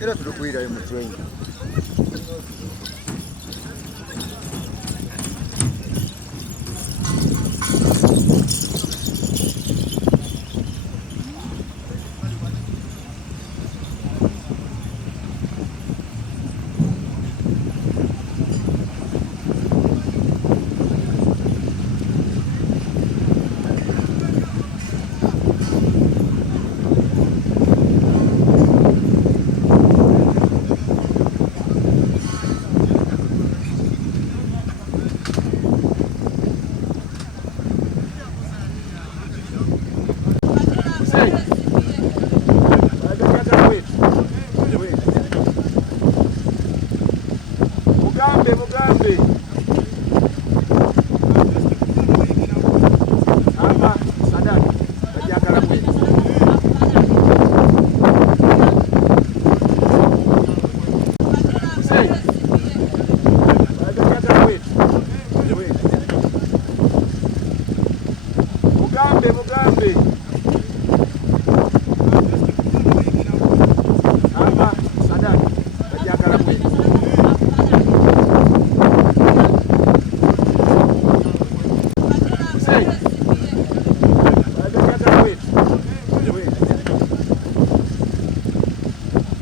Era tudo cuida aí muito bem. Mugambe. Hapa sadaka bajagala kwetu. Sei. Bajagala kwetu. Mugambe. Hapa sadaka bajagala kwetu.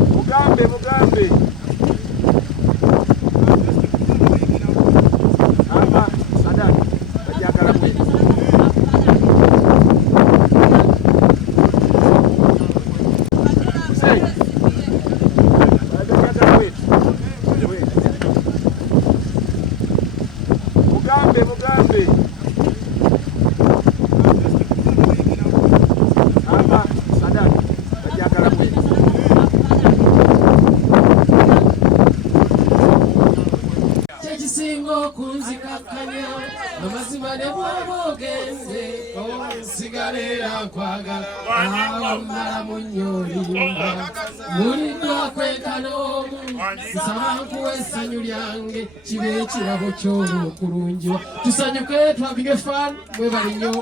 Mugambe. Hapa sadaka bajagala kwetu. Sei. Bajagala kwetu. Mugambe. Hapa sadaka bajagala kwetu. Singo kunzikakanya amazima ne bwogenze onsigalera kwagala amala munyoliyumba mulina kwekanomu nsamanku essanyu lyange kibe ekirabo ky'olwokulungiwa tusanyuke twabige fan mwe balinyo